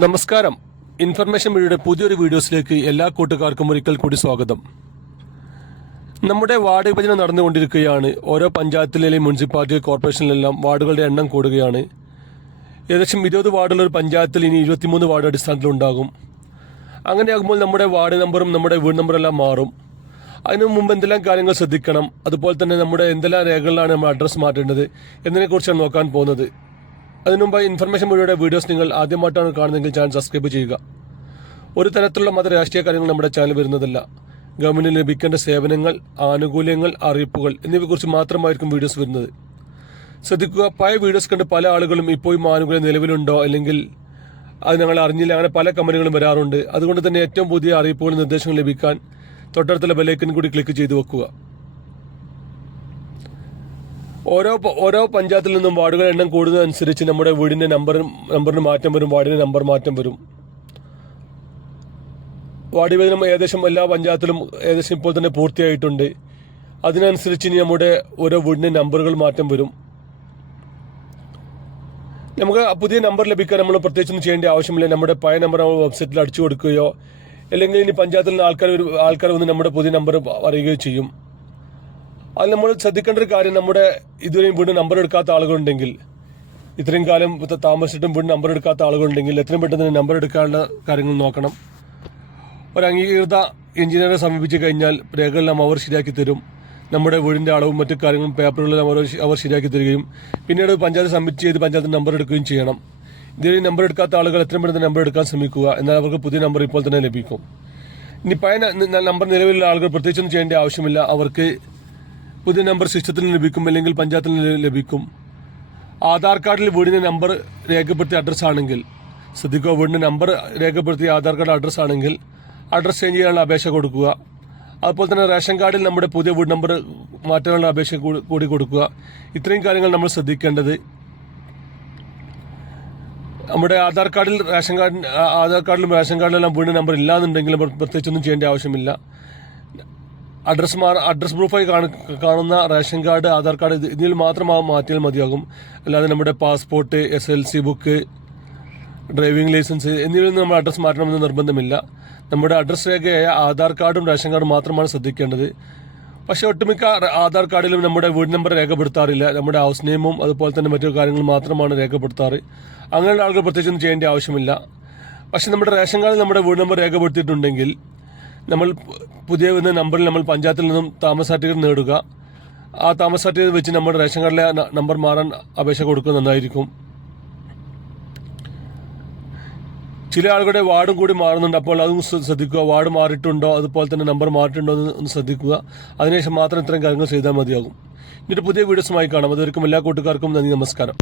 നമസ്കാരം. ഇൻഫർമേഷൻ മീഡിയയുടെ പുതിയൊരു വീഡിയോസിലേക്ക് എല്ലാ കൂട്ടുകാർക്കും ഒരിക്കൽ കൂടി സ്വാഗതം. നമ്മുടെ വാർഡ് വിഭജനം നടന്നുകൊണ്ടിരിക്കുകയാണ്. ഓരോ പഞ്ചായത്തിലെയും മുനിസിപ്പാലിറ്റി കോർപ്പറേഷനിലെല്ലാം വാർഡുകളുടെ എണ്ണം കൂടുകയാണ്. ഏകദേശം ഇരുപത് വാർഡുള്ള ഒരു പഞ്ചായത്തിൽ ഇനി ഇരുപത്തിമൂന്ന് വാർഡ് അടിസ്ഥാനത്തിലുണ്ടാകും. അങ്ങനെയാകുമ്പോൾ നമ്മുടെ വാർഡ് നമ്പറും നമ്മുടെ വീട് നമ്പറും എല്ലാം മാറും. അതിനു മുമ്പ് എന്തെല്ലാം കാര്യങ്ങൾ ശ്രദ്ധിക്കണം? അതുപോലെ തന്നെ നമ്മുടെ എന്തെല്ലാം രേഖകളിലാണ് നമ്മൾ അഡ്രസ് മാറ്റേണ്ടത്? എന്നതിനെക്കുറിച്ചാണ് നോക്കാൻ പോകുന്നത്. അതിനു മുമ്പ് ഇൻഫർമേഷൻ മീഡിയയുടെ വീഡിയോസ് നിങ്ങൾ ആദ്യമായിട്ടാണ് കാണുന്നതെങ്കിൽ ചാനൽ സബ്സ്ക്രൈബ് ചെയ്യുക. ഒരു തരത്തിലുള്ള മത രാഷ്ട്രീയ കാര്യങ്ങൾ നമ്മുടെ ചാനൽ വരുന്നതല്ല. ഗവൺമെന്റിന് ലഭിക്കേണ്ട സേവനങ്ങൾ ആനുകൂല്യങ്ങൾ അറിയിപ്പുകൾ എന്നിവയെക്കുറിച്ച് മാത്രമായിരിക്കും വീഡിയോസ് വരുന്നത്. ശ്രദ്ധിക്കുക പഴയ വീഡിയോസ് കണ്ട് പല ആളുകളും ഇപ്പോഴും ആനുകൂല്യം നിലവിലുണ്ടോ അല്ലെങ്കിൽ അത് ഞങ്ങൾ അറിഞ്ഞില്ല അങ്ങനെ പല കമ്പനികളും വരാറുണ്ട്. അതുകൊണ്ട് തന്നെ ഏറ്റവും പുതിയ അറിയിപ്പുകളും നിർദ്ദേശങ്ങൾ ലഭിക്കാൻ തൊട്ടടുത്തുള്ള ബെലൈക്കൻ കൂടി ക്ലിക്ക് ചെയ്തു വെക്കുക. ഓരോ ഓരോ പഞ്ചായത്തിൽ നിന്നും വാർഡുകൾ എണ്ണം കൂടുന്നതനുസരിച്ച് നമ്മുടെ വീടിന്റെ നമ്പർ നമ്പറിന് മാറ്റം വരും വാർഡിന്റെ നമ്പർ മാറ്റം വരും. വാർഡ് വിഭജനം ഏകദേശം എല്ലാ പഞ്ചായത്തിലും ഏകദേശം ഇപ്പോൾ തന്നെ പൂർത്തിയായിട്ടുണ്ട്. അതിനനുസരിച്ച് ഇനി നമ്മുടെ ഓരോ വീടിന്റെ നമ്പറുകൾ മാറ്റം വരും. നമുക്ക് പുതിയ നമ്പർ ലഭിക്കാൻ നമ്മൾ പ്രത്യേകിച്ചൊന്നും ചെയ്യേണ്ട ആവശ്യമില്ല. നമ്മുടെ പഴയ നമ്പർ നമ്മൾ വെബ്സൈറ്റിൽ അടിച്ചു കൊടുക്കുകയോ അല്ലെങ്കിൽ ഇനി പഞ്ചായത്തിൽ നിന്ന് ആൾക്കാർ ആൾക്കാർ വന്ന് നമ്മുടെ പുതിയ നമ്പർ അറിയുകയോ ചെയ്യും. അത് നമ്മൾ ശ്രദ്ധിക്കേണ്ട ഒരു കാര്യം നമ്മുടെ ഇതുവരെയും വീണ്ടും നമ്പർ എടുക്കാത്ത ആളുകളുണ്ടെങ്കിൽ ഇത്രയും കാലം താമസിച്ചിട്ടും വീണ്ടും നമ്പർ എടുക്കാത്ത ആളുകളുണ്ടെങ്കിൽ എത്രയും പെട്ടെന്ന് നമ്പർ എടുക്കാനുള്ള കാര്യങ്ങൾ നോക്കണം. ഒരു അംഗീകൃത എഞ്ചിനീയറെ സമീപിച്ച് കഴിഞ്ഞാൽ രേഖകളെല്ലാം അവർ ശരിയാക്കി തരും. നമ്മുടെ വീടിന്റെ അളവും മറ്റു കാര്യങ്ങളും പേപ്പറുകളെല്ലാം അവർ അവർ ശരിയാക്കി തരികയും പിന്നീട് പഞ്ചായത്ത് സബ്മിറ്റ് ചെയ്ത് പഞ്ചായത്ത് നമ്പർ എടുക്കുകയും ചെയ്യണം. ഇതുവരെ നമ്പർ എടുക്കാത്ത ആളുകൾ എത്രയും പെട്ടെന്ന് നമ്പർ എടുക്കാൻ ശ്രമിക്കുക എന്നാൽ അവർക്ക് പുതിയ നമ്പർ ഇപ്പോൾ തന്നെ ലഭിക്കും. ഇനി പഴയ നമ്പർ നിലവിലുള്ള ആളുകൾ പ്രത്യേകിച്ചൊന്നും ചെയ്യേണ്ട ആവശ്യമില്ല. അവർക്ക് പുതിയ നമ്പർ സിസ്റ്റത്തിൽ ലഭിക്കും അല്ലെങ്കിൽ പഞ്ചായത്തിൽ ലഭിക്കും. ആധാർ കാർഡിൽ വീടിന്റെ നമ്പർ രേഖപ്പെടുത്തിയ അഡ്രസ്സ് ആണെങ്കിൽ ശ്രദ്ധിക്കുക വീടിന്റെ നമ്പർ രേഖപ്പെടുത്തിയ ആധാർ കാർഡ് അഡ്രസ്സ് ആണെങ്കിൽ അഡ്രസ്സ് ചേഞ്ച് ചെയ്യാനുള്ള അപേക്ഷ കൊടുക്കുക. അതുപോലെ തന്നെ റേഷൻ കാർഡിൽ നമ്മുടെ പുതിയ വീട് നമ്പർ മാറ്റാനുള്ള അപേക്ഷ കൂടി- കൂടി കൊടുക്കുക. ഇത്രയും കാര്യങ്ങൾ നമ്മൾ ശ്രദ്ധിക്കേണ്ടത്. നമ്മുടെ ആധാർ കാർഡിൽ റേഷൻ കാർഡിൽ ആധാർ കാർഡിലും റേഷൻ കാർഡിലെല്ലാം വീട് നമ്പർ ഇല്ലാന്നുണ്ടെങ്കിൽ നമ്മൾ പ്രത്യേകിച്ചൊന്നും ചെയ്യേണ്ട ആവശ്യമില്ല. അഡ്രസ് അഡ്രസ് പ്രൂഫായി കാണുന്ന റേഷൻ കാർഡ് ആധാർ കാർഡ് ഇത് ഇതിൽ മാത്രം മാറ്റിയാൽ മതിയാകും. അല്ലാതെ നമ്മുടെ passport S L C book driving licence എന്നിവയിൽ നമ്മൾ അഡ്രസ് മാറ്റണമെന്ന് നിർബന്ധമില്ല. നമ്മുടെ അഡ്രസ് രേഖയായ ആധാർ കാർഡും റേഷൻ കാർഡും മാത്രമാണ് ശ്രദ്ധിക്കേണ്ടത്. പക്ഷേ ഒട്ടുമിക്ക ആധാർ കാർഡിലും നമ്മുടെ വീട് നമ്പർ രേഖപ്പെടുത്താറില്ല. നമ്മുടെ ഹൗസ് നെയിമും അതുപോലെ തന്നെ മറ്റു കാര്യങ്ങൾ മാത്രമാണ് രേഖപ്പെടുത്താറ്. അങ്ങനെയുള്ള ആളുകൾ പ്രത്യേകിച്ചൊന്നും ചെയ്യേണ്ട ആവശ്യമില്ല. പക്ഷേ നമ്മുടെ റേഷൻ കാർഡിൽ നമ്മുടെ വീട് നമ്പർ രേഖപ്പെടുത്തിയിട്ടുണ്ടെങ്കിൽ നമ്മൾ പുതിയ വരുന്ന നമ്പറിൽ നമ്മൾ പഞ്ചായത്തിൽ നിന്നും താമസ സർട്ടിഫിക്കറ്റ് നേടുക. ആ താമസ സർട്ടിഫിക്കറ്റ് വെച്ച് നമ്മുടെ റേഷൻ കാർഡിലെ നമ്പർ മാറാൻ അപേക്ഷ കൊടുക്കുക നന്നായിരിക്കും. ചില ആളുകളുടെ വാർഡും കൂടി മാറുന്നുണ്ട്. അപ്പോൾ അതും ശ്ര- ശ്രദ്ധിക്കുക. വാർഡ് മാറിയിട്ടുണ്ടോ? അതുപോലെ തന്നെ നമ്പർ മാറിയിട്ടുണ്ടോ എന്ന് ഒന്ന് ശ്രദ്ധിക്കുക. അതിനുശേഷം മാത്രം ഇത്തരം കാര്യങ്ങൾ ചെയ്താൽ മതിയാകും. എന്നിട്ട് പുതിയ വീഡിയോസുമായി കാണാം. അതുവരെക്കും എല്ലാ കൂട്ടുകാർക്കും നന്ദി നമസ്കാരം.